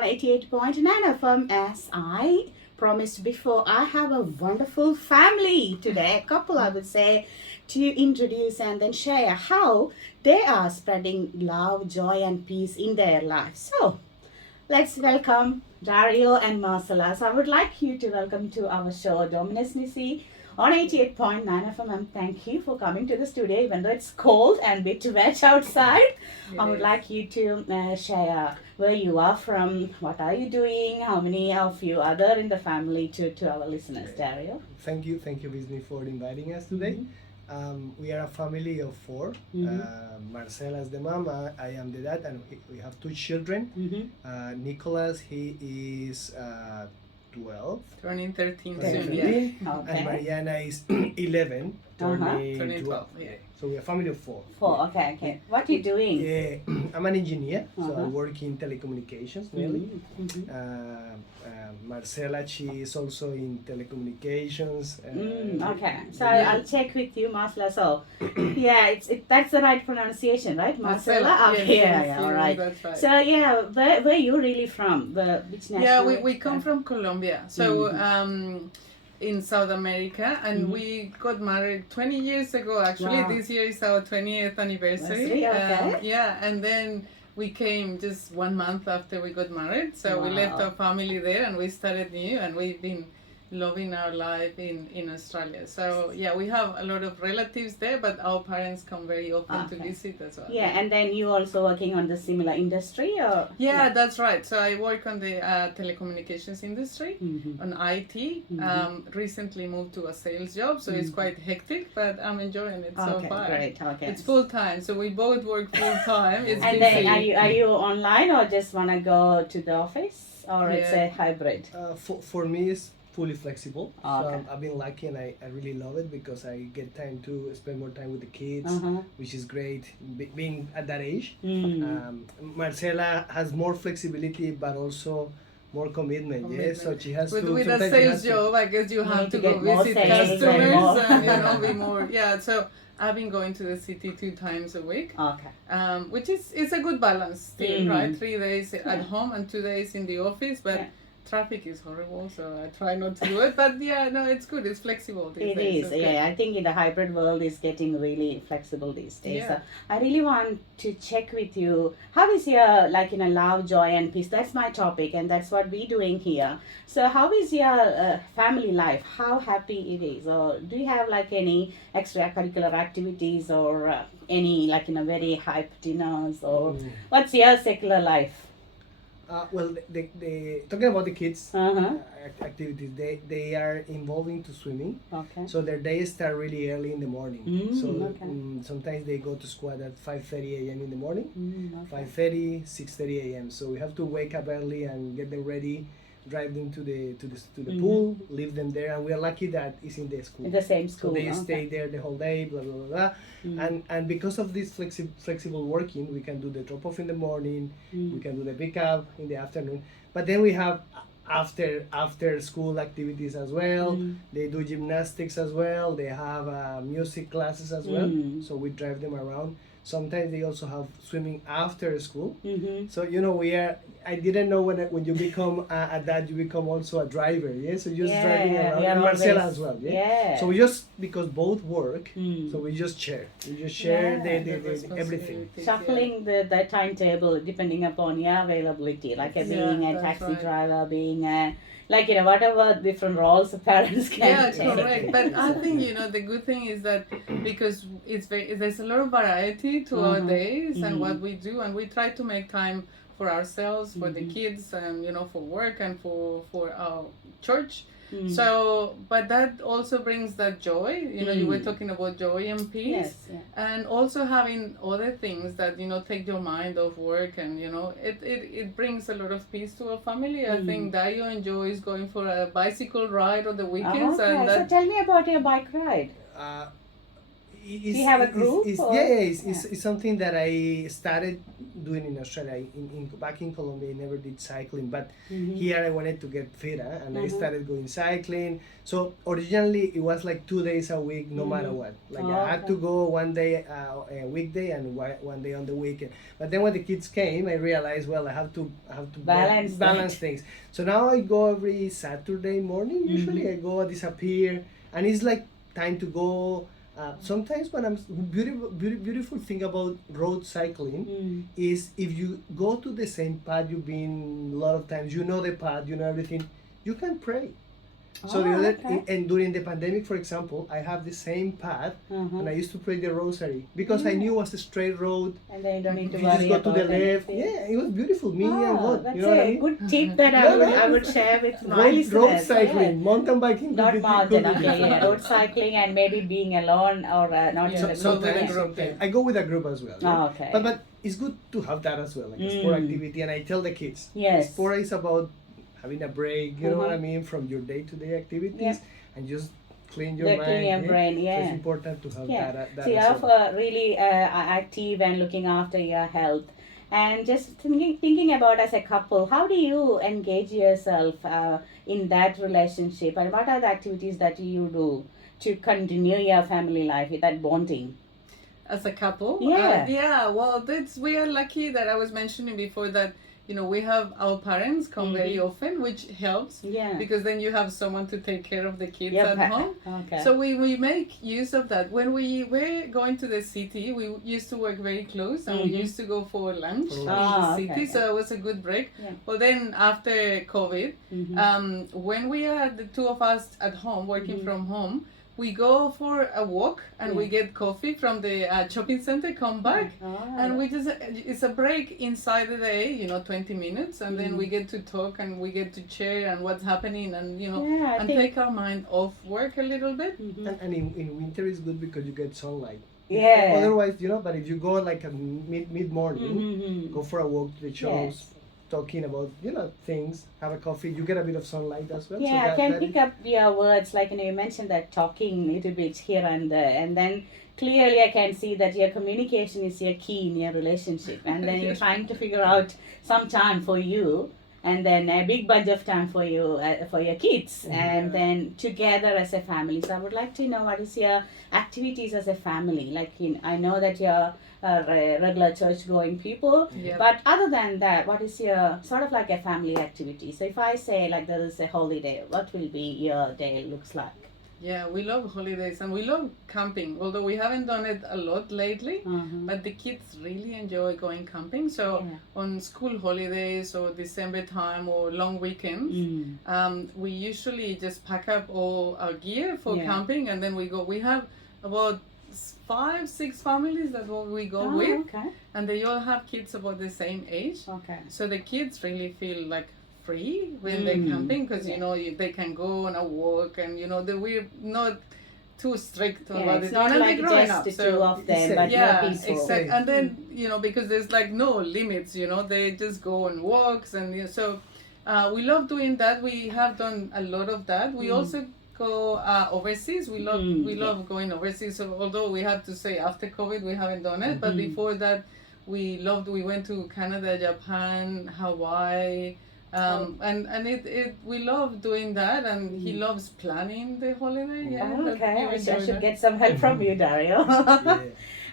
on 88.9 FM. As I promised before, I have a wonderful family today, a couple I would say, to introduce and then share how they are spreading love, joy, and peace in their lives. So, let's welcome Dario and Marcela. So I would like you to welcome to our show, Dominus Nisi, on 88.9 FM. And thank you for coming to the studio, even though it's cold and bit wet outside. I would like you to share where you are from, what are you doing, how many of you are there in the family to our listeners, Dario. Thank you, Bisney, for inviting us today. We are a family of 4. Marcela is the mom, I am the dad, and we have 2 children. Nicholas, he is 12. Turning 13 Turning soon, 13, yeah. Okay. and Mariana is 11, turning Turning 12. 12, yeah. So we're a family of 4. 4, okay. What are you doing? Yeah, I'm an engineer, so I work in telecommunications mainly. Marcela, she is also in telecommunications. Okay, so I'll check with you, Marcela. So, yeah, that's the right pronunciation, right, Marcela? Okay, yes, all right. That's right. So, yeah, where you really from? Which Yeah, nationality? we come from Colombia. So, in South America, and we got married 20 years ago. Actually, Wow. this year is our 20th anniversary. Okay. Yeah, and then we came just 1 month after we got married. So we left Wow. our family there and we started new, and we've been loving our life in Australia. So yeah, we have a lot of relatives there, but our parents come very often to Okay. visit as well. Yeah, and then you also working on the similar industry, or? Yeah, that's right. So I work on the telecommunications industry, on IT. Recently moved to a sales job, so it's quite hectic, but I'm enjoying it so Okay, far. great. Okay. It's full time, so we both work full time. It's And busy. then are you online or just wanna go to the office, or it's a Yeah. hybrid? For me, it's fully flexible. Okay. So I've been lucky, and I really love it because I get time to spend more time with the kids, which is great being at that age. Marcela has more flexibility, but also more commitment. Yeah, so she has to. With a sometimes she has sales job, I guess you have need to to go get more visit sales customers and more. and be more. Yeah, so I've been going to the city 2 times a week. Okay. Which is a good balance still, right? 3 days Yeah. at home and 2 days in the office, but Yeah. traffic is horrible, so I try not to do it. But yeah, no, it's good. It's flexible these It days. is, It's good. yeah. I think in the hybrid world is getting really flexible these days. Yeah. So I really want to check with you. How is your love, joy, and peace? That's my topic, and that's what we're doing here. So how is your family life? How happy it is, or do you have any extracurricular activities, or any very hype dinners, or what's your secular life? Well, talking about the kids Uh-huh. activities, they are involved into swimming. Okay. So their days start really early in the morning. So okay. Sometimes they go to school at 5:30 a.m. in the morning. Okay. 5:30, 6:30 a.m. So we have to wake up early and get them ready, drive them to the pool, leave them there, and we are lucky that it's in the school. In the same So school. they okay. stay there the whole day, blah blah blah, blah. And because of this flexible working, we can do the drop off in the morning, we can do the pick up in the afternoon, but then we have after school activities as well. They do gymnastics as well. They have music classes as well. So we drive them around. Sometimes they also have swimming after school. So I didn't know when you become a dad, you become also a driver. Yeah, so just driving around, we are and Marcela always- as well. Yeah. Yeah. So we just because both work, so we just share. We just share Yeah. the everything. Responsibilities, Shuffling the timetable depending upon your availability, being a that's taxi right. driver, being a whatever different roles the parents can Yeah, take. correct. But I think the good thing is that because there's a lot of variety to our days and what we do, and we try to make time for ourselves, for the kids, and for work and for our church. So, but that also brings that joy. You were talking about joy and peace. Yes, yeah. And also having other things that take your mind off work, and it brings a lot of peace to a family. I think Dario enjoys going for a bicycle ride on the weekends, Okay, and so that tell me about your bike ride. It's, you have a group, or- yeah, it's something that I started doing in Australia. Back in Colombia, I never did cycling, but here I wanted to get fitter, and I started going cycling. So originally it was like 2 days a week, no matter what. Like Oh, I had to go one day a weekday and one day on the weekend. But then when the kids came, I realized, well, I have to Balance things. So now I go every Saturday morning. Usually I go disappear, and it's like time to go. Sometimes when I'm beautiful thing about road cycling is if you go to the same path you've been a lot of times, you know the path, you know everything, you can pray. So the Oh, other okay. and during the pandemic, for example, I have the same path, and I used to pray the rosary because I knew it was a straight road. And then you don't need to You worry just go about to the left. anything. Yeah, it was beautiful. Me and Oh, God. that's You know what I a mean? good tip that I would share with my Road listeners. cycling, mountain biking. Not mountain, okay, yeah, different. road cycling and maybe being alone or not Yeah, in the so group. with a Yeah. group. Sometimes I go with a group as well. Yeah? Oh, okay. But it's good to have that as well, like a sport activity. And I tell the kids, Yes. sport is about having a break. You know what I Mhm. mean, from your day-to-day activities, Yep. and just clean your The mind. clean your brain, So yeah. it's important to have Yeah. that So as you're well. really active and looking after your health. And just thinking about as a couple, how do you engage yourself in that relationship? And what are the activities that you do to continue your family life with that bonding? As a couple. Yeah. Yeah, well, that's we are lucky that I was mentioning before that we have our parents come very often, which helps Yeah. because then you have someone to take care of the kids Yeah, at home. Okay. So we make use of that. When we were going to the city, we used to work very close and we used to go for lunch in the city. Okay. So it was a good break. Yeah. Well, then after COVID, when we are the two of us at home working from home, we go for a walk and we get coffee from the shopping center, come back, and we just, it's a break inside the day, 20 minutes, and then we get to talk and we get to share and what's happening and, Yeah, I think- take our mind off work a little bit. And in winter it's good because you get sunlight. Yeah. Otherwise, but if you go like a mid morning, go for a walk to the shops, Yes. talking about things, have a coffee, you get a bit of sunlight as well. Yeah, I can pick up your words, like you mentioned that talking a little bit here and there, and then clearly I can see that your communication is your key in your relationship, and then you're trying to figure out some time for you, and then a big bunch of time for you for your kids, and then together as a family. So I would like to know what is your activities as a family. Like I know that you're regular church going people, Yeah. but other than that, what is your sort of like a family activity? So if I say like there is a holiday, what will be your day looks like? Yeah, we love holidays and we love camping, although we haven't done it a lot lately. But the kids really enjoy going camping. So on school holidays or December time or long weekends, we usually just pack up all our gear for Yeah. camping and then we go. We have about 5-6 families that we go Oh, with, okay. and they all have kids about the same age. Okay. So the kids really feel like free when they're camping because they can go on a walk and we're not too strict Yeah, about it's it. not And like they're growing just up, the so- two of them, It's but yeah, more peaceful. exactly. And then because there's like no limits, they just go on walks and so we love doing that. We have done a lot of that. We also go overseas. We love going overseas. So although we have to say after COVID we haven't done it, but before that we went to Canada, Japan, Hawaii. And we love doing that, and he loves planning the holiday. Yeah, Oh, that okay, you I enjoy should that. get some help from you, Dario. Yeah.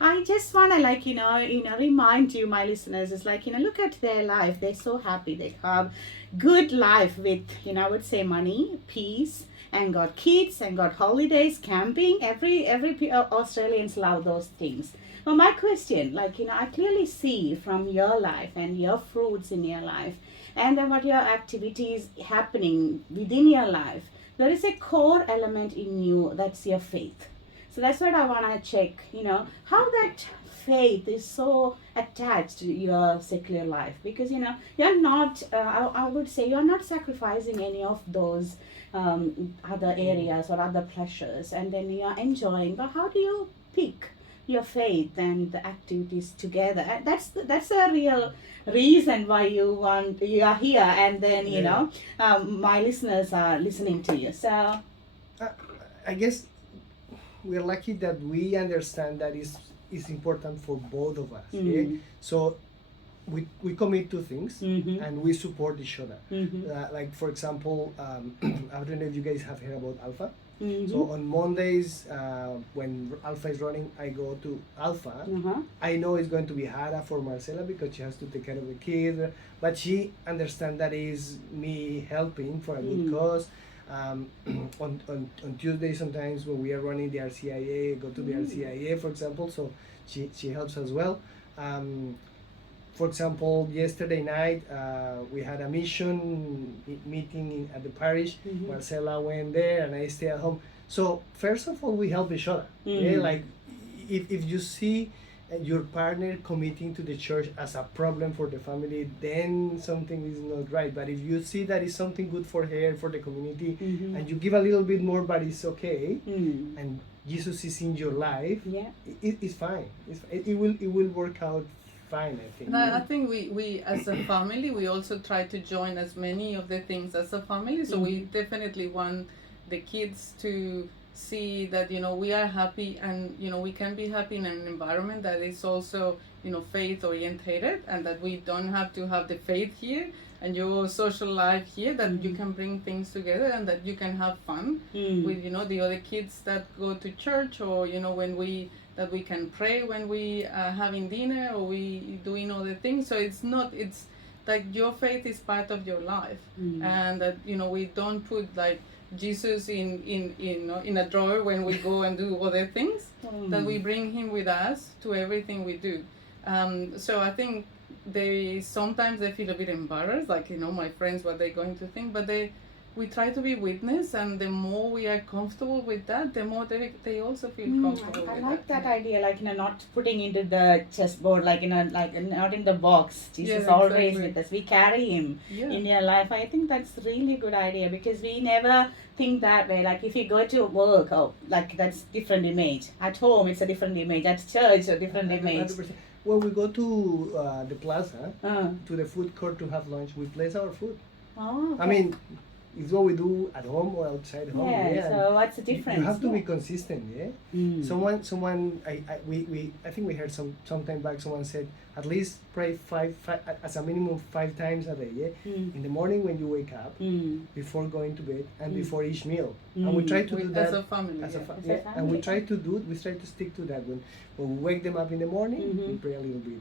I just want to remind you, my listeners, is look at their life. They're so happy. They have good life with, I would say money, peace, and got kids and got holidays, camping. Every Australians love those things. Well, my question, I clearly see from your life and your fruits in your life, and then what your activities happening within your life, there is a core element in you that's your faith. So that's what I want to check, how that faith is so attached to your secular life. Because, you're not, I would say, you're not sacrificing any of those other areas or other pleasures. And then you're enjoying. But how do you pick your faith and the activities together? And that's a real reason why you are here. And then, my listeners are listening to you. So, I guess we're lucky that we understand that is important for both of us. Yeah? So we commit to things and we support each other. Like for example, I don't know if you guys have heard about Alpha. So on Mondays, when Alpha is running, I go to Alpha. I know it's going to be harder for Marcela because she has to take care of the kids, but she understands that is me helping for a good cause. On Tuesday, sometimes when we are running the RCIA, go to the RCIA, for example, so she helps as well. For example, yesterday night we had a mission meeting at the parish. Marcela went there and I stay at home. So first of all, we help each other. Yeah? Like if you see your partner committing to the church as a problem for the family, then something is not right. But if you see that it's something good for her, for the community, and you give a little bit more, but it's okay, and Jesus is in your life, it's fine. It will work out fine, I think. And I think we as a family, we also try to join as many of the things as a family. So we definitely want the kids to see that, you know, we are happy and, you know, we can be happy in an environment that is also, you know, faith orientated, and that we don't have to have the faith here and your social life here, that you can bring things together and that you can have fun with, you know, the other kids that go to church, or, you know, when we can pray when we are having dinner, or we doing other things. So it's like your faith is part of your life, and that, you know, we don't put like Jesus in a drawer when we go and do other things, that we bring him with us to everything we do. So I think sometimes they feel a bit embarrassed, like, you know, my friends, what they're going to think, but we try to be witness, and the more we are comfortable with that, the more they also feel comfortable I with like that Yeah. idea, like, you know, not putting into the chessboard, like, you know, like not in the box. Jesus Yes, always exactly. with us. We carry him Yeah. in your life. I think that's really good idea, because we never think that way. Like if you go to work, oh, like that's different image. At home, it's a different image. At church, a different image. 100%. When we go to the plaza, Uh, to the food court to have lunch, we place our food. oh, I mean, it's what we do at home or outside home. yeah. So what's the difference? You have to be Yeah. consistent, yeah. Someone, I think we heard some time back. Someone said at least pray five as a minimum 5 times a day, yeah. In the morning when you wake up, before going to bed, and before each meal. And we try to do that As a family. as a yeah. fa- yeah, and we try to stick to that. When we wake them up in the morning, we pray a little bit.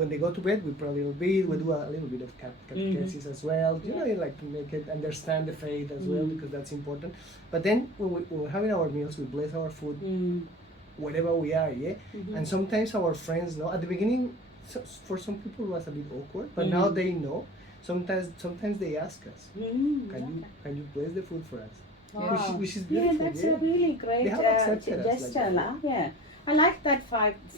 When they go to bed, we pray a little bit. We do a little bit of catechesis as well. You know, like to make it understand the faith as well, because that's important. But then when we're having our meals, we bless our food wherever we are, yeah. And sometimes our friends know. At the beginning, for some people it was a bit awkward, but now they know. Sometimes they ask us, can you bless the food for us? Wow. Which is Yeah, beautiful. that's a really great They have accepted us like gesture, that. lah. Yeah, I like that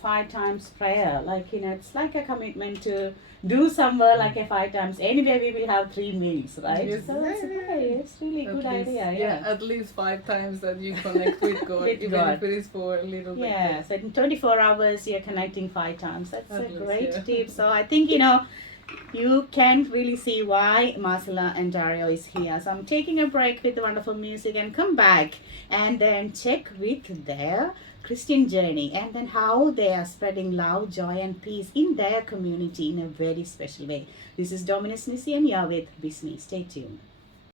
five times prayer. Like, you know, it's like a commitment to do somewhere like a 5 times. Anyway, we will have 3 meals, right? Yes. So it's okay. It's really At good least- idea. Yeah, at least 5 times that you connect with God, With even God. if it is for a little bit. Yeah, so in 24 hours you're connecting 5 times. That's At a least, great yeah. tip. So I think, you know, you can really see why Marcela and Dario is here. So I'm taking a break with the wonderful music and come back and then check with their Christian journey, and then how they are spreading love, joy and peace in their community in a very special way. This is Dominus Nisi and you're with Bismi. Stay tuned.